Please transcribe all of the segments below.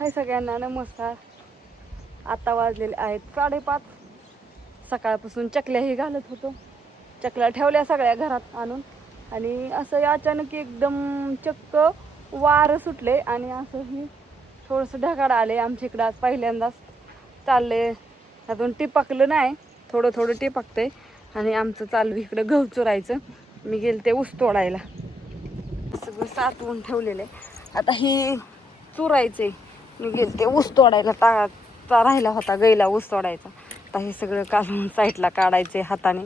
हाय सगळ्यांना नमस्कार. आता वाजलेले आहेत 5:30. सकाळपासून चकल्याही घालत होतो. चकल्या ठेवल्या सगळ्या घरात आणून आणि असं अचानक एकदम चक्क वारं सुटले आणि असंही थोडंसं ढगाळ आले आमच्या इकडं. आज पहिल्यांदाच चालले, अजून टिपकलं नाही, थोडं थोडं टिपकतंय. आणि आमचं चालू इकडं गहू चुरायचं. मी गेले ते ऊस तोडायला, सगळं साठवून ठेवलेलं आहे. आता ही चुरायचंय. मी गेले ते ऊस तोडायला, राहिला होता गैला ऊस तोडायचा. आता हे सगळं काढून साईडला काढायचे हाताने.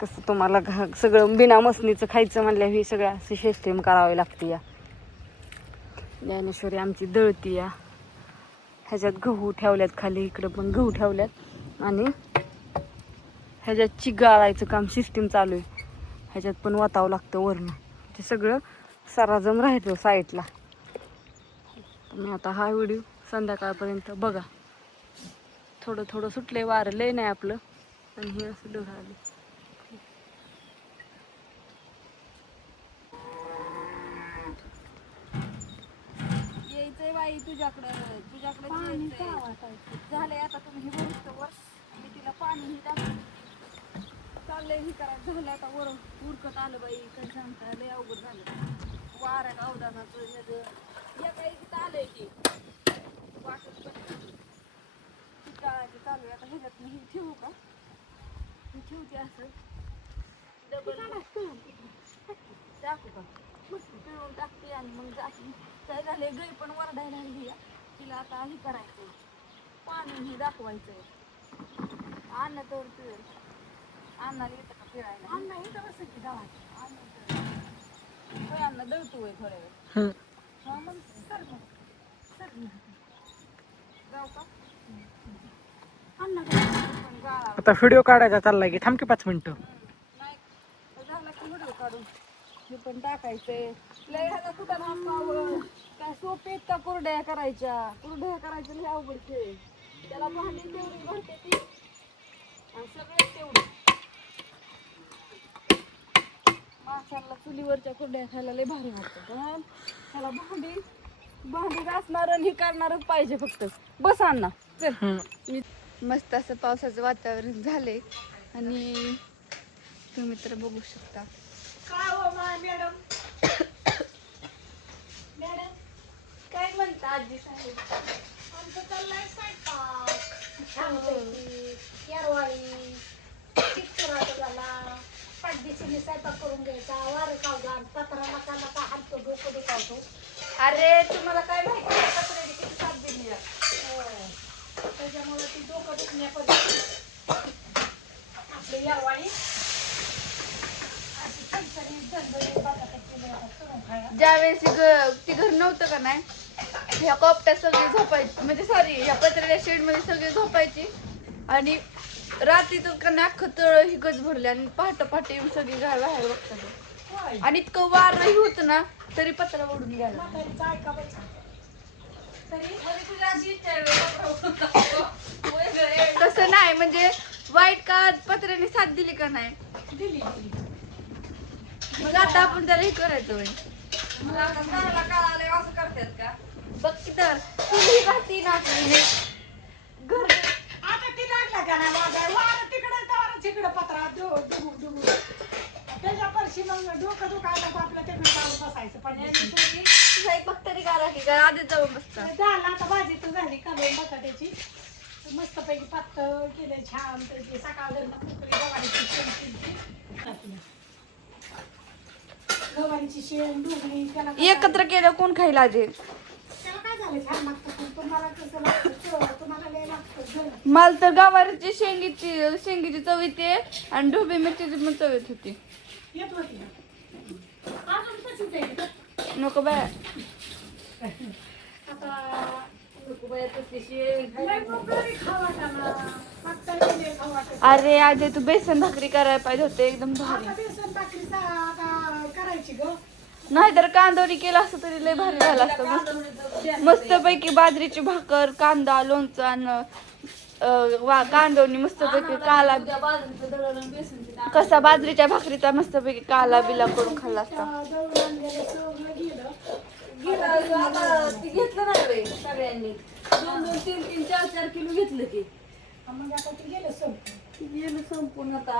कसं तुम्हाला सगळं बिना मसनीचं खायचं म्हणल्यावर ही सगळं अशी सिस्टीम करावी लागते. या ज्ञानेश्वरी आमची दळती या. ह्याच्यात गहू ठेवल्यात खाली, इकडं पण गहू ठेवल्यात आणि ह्याच्यात चिगाळायचं काम सिस्टीम चालू आहे. ह्याच्यात पण वातावं लागतं वरनं. ते सगळं साराजम राहायचं साईडला. मी आता हा व्हिडिओ संध्याकाळपर्यंत बघा. थोडं थोडं सुटले वारं, लय नाही आपलं. आणि हे असं ढगाळलं. यायचंय बाई तुझ्याकडं झालंय. आता तुम्ही हे बघतो वर, मी तिला पाणी टाकलं, चाललंय हे करायचं. झालं आता वर उरकत आलं बाई. काय सांगता, लय अवघड झालं. वाऱ्यात अवदानाचं या काही तिथं आलंय की वाटत टाळायचं चालू आहे. आता ह्याच्यात मी ठेवू का, मी ठेवते असं डबल टाकू का, पिळून टाकते आणि मग जाते. काय झाले, गाय पण वरडायला लागली. तिला आता हे करायचं, पाणी हे दाखवायचंय. अन्न तर पिळेल, अन्नाला येतं का पिळायला? अन्न येतं कसं की गावात अन्न अन्न दळतो आहे थोड्या वेळ. हा मग सर जाऊ का. आता व्हिडिओ काढायचा चाललाय की, थांब की 5 मिनिटं. नाही झाला की व्हिडिओ काढून हे पण टाकायचंय. लय ह्याला कुठं नाव काय सोपे का कुरड्या करायच्या लय अवघड खेळ. त्याला भांडी तेवढी भरते ती आणि सगळं तेवढं. माणसाला चुलीवरच्या कुरड्या खायला लय भारी वाटतं, पण ह्याला भांडी घासणार आणि हे करणारच पाहिजे फक्त. बस अण्णा चल. मस्त असं पावसाचं वातावरण झालंय आणि तुम्ही तर बघू शकता. मॅडम काय म्हणता आजी साहेब? आमचं चाललंय स्वयंपाक, केरवाळी चिकचुराचा झाला. पाठदिशीने स्वयंपाक करून घ्यायचा. वारं कावदान पत्राला काला का हात डोकं दुखावतो. अरे तुम्हाला काय माहिती आहे पत्र्याने किती साथ दिली आहे? त्याच्यामुळे ती डोकं दुखण्यापर्यंत आपली यारवाळी अशी चमचमीत झणझणीत बटाटे केले करून खाया. ज्यावेळेस ती घर नव्हतं का नाही, ह्या कोपट्यात सगळी झोपायची, म्हणजे सॉरी ह्या पत्र्याच्या शेड मध्ये सगळी झोपायची. आणि रात्रीतून का नाही अख्खं तळ ही गज भरले आणि पहाटे येऊन सगळी बाहेर बघतात. आणि इतकं वारही होतं ना तरी पत्रा ओढून गेला. तसं नाही, म्हणजे वाईट का पत्र्याने साथ दिली का नाही दिली मग आता आपण त्याला हे करायचं होय. बघ की तर तुझी राहती ना घर. आता ती लागला का नाही वाजाय, वारं तिकडे तारच इकडे पत्रा डुगू त्याच्या परशी मग डोकं दुखायला आपलं तिकडे जाऊन बसायचं. पण बघ तरी का राखी का आधीच जाऊन बसता. झालं आता भाजी तर झाली कालवून बटाट्याची. मस्तपैकी पातळ केले छान पैकी. सकाळ गवारीची शेण केली, गवारीची शेण ढोबळी त्याला एकत्र केलं कोण खायला आजे? त्याला काय झालं छान लागतं. पण तुम्हाला कसं लागतं, तुम्हाला लय लागतं. मला तर गवारीची शेंगीची चव येते आणि ढोबळी मिरचीची पण चव येत होती. येत होती अजून तशीच आहे. नको बाय आता अरे आता आजे तू बेसन भाकरी करायला पाहिजे होते, एकदम भारी. बेसन भाकरी आता करायची ग. नाहीतर कांदोरी केला असतं तरी लय भारी झालं असतं. मस्त पैकी बाजरीची भाकर, कांदा, लोणचं आणि कांदोनी मस्त पैकी काला कसा बाजरीच्या भाकरीचा मस्त पैकी काला बिला करून खाल्ला असता. ते घेतलं नाही रे सगळ्यांनी 2-2, 3-3, 4-4 किलो घेतलं की मग आता ते गेलं संपून. गेलं संपून आता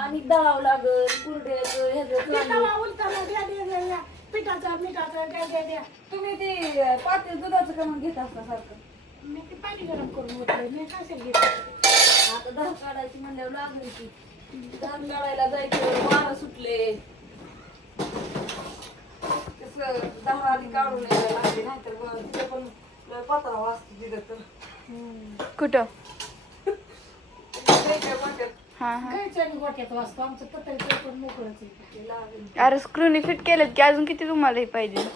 आणि दळावं लागल कुरड्याचं ह्याचं पिठाला उलटाला द्या. पिठाचं मिठाचं द्या. तुम्ही ते पातेल दुधाचं का मग घेत असता सारखं मी ते पाणी गरम करून उठलं. मी कशाला घेते? आता धार काढायची म्हणल्यावर लागेल की धार काढायला जायचं वारं सुटले कसं धार आधी काढून यायला लागते नाहीतर मग तिथे पण लय पत्रा वाजतो तिथं तर कुठं काय म्हणतात हा हा गायच्या आणि गोट्यात वाजतो. आमचं पत्र्याचं पण मोकळंच आहे. ते लागेल अरे स्क्रूनी फिट केलेत की अजून किती तुम्हाला हे पाहिजे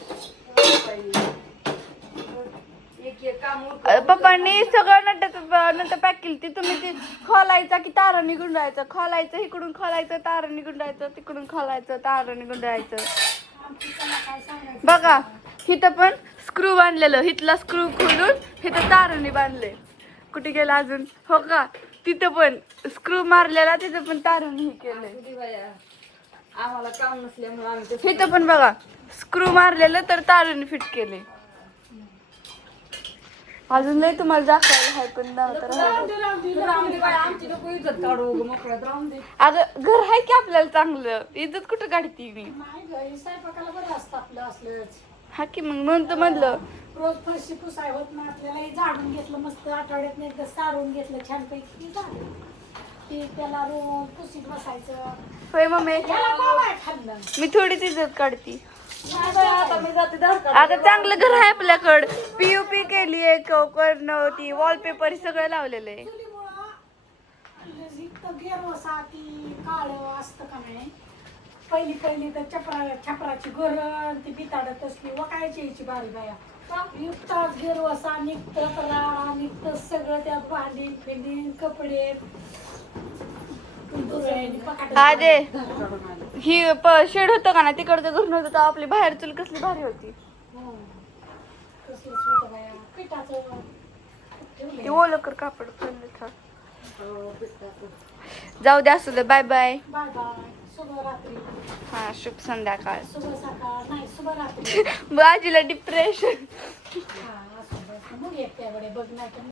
एक काम पप्पांनी सगळं नंतर पॅक केली ती तुम्ही ती खोलायचा की तारांनी गुंडायचं खोलायचं इकडून खोलायचं तारांनी गुंडायचं तिकडून खोलायचं तारांनी गुंडायचं आमची त्याला काय सांगायचं? बघा इथं पण स्क्रू बांधलेलं इथला स्क्रू खोलून इथं तारांनी बांधले कुठे गेला अजून हो का तिथं पण स्क्रू मारलेला तिथं पण तारांनी हे केलंय आम्हाला काम नसल्यामुळे आम्ही ते इथं पण बघा स्क्रू मारलेलं तर तारांनी फिट केले अजून नाही तुम्हाला दाखवायला हाय पण नंतर राहून दे. राहून दे बाई, आमची नको इज्जत काढू मोकळ्यात राहून दे अगं घर आहे की आपल्याला चांगलं इज्जत कुठं काढती मी नाही गं, हे स्वयंपाकाला बरं असतं आपलं असलंच. हा की मग म्हणतो म्हणलं रोज फरशी पुसाय होत ना आपल्याला हे झाडून घेतलं मस्त आठवड्यात एकदा सारून घेतलं छानपैकी झालं ते त्याला रोज पुसीत बसायचं. होय मम्मी याला काय खाल्लं मी थोडीच इज्जत काढती नाही बाई, आता मी जाते धार काढ अगं चांगलं घर आहे आपल्याकडं पीयूपी केलीये करणं ती वॉलपेपर सगळं लावलेलं आहे चुलीमुळं इतकं गेरवसा ती काळं असतं का नाही. पहिली तर छपराची गरण ती बिताडत असली वकायची यायची बारी बाया इतकाच गेरवसा निघतं राडा निघतं सगळं त्यात भांडी फिंडी कपडे आजे ही शेड होतं का ना तिकडचं घर नव्हतं तर आपली बाहेर चूल कसली भारी होती कसलंच होतं बाया पिठाचं ती ठेवलंय. ओलं कर कापड जाऊ द्या असू दे बाय बाय बाय बाय शुभरात्री. हा शुभ संध्याकाळ शुभ सकाळ नाही शुभरात्री. बाजीला डिप्रेशन हा असं बघ एक त्याकडे बघ नाही तर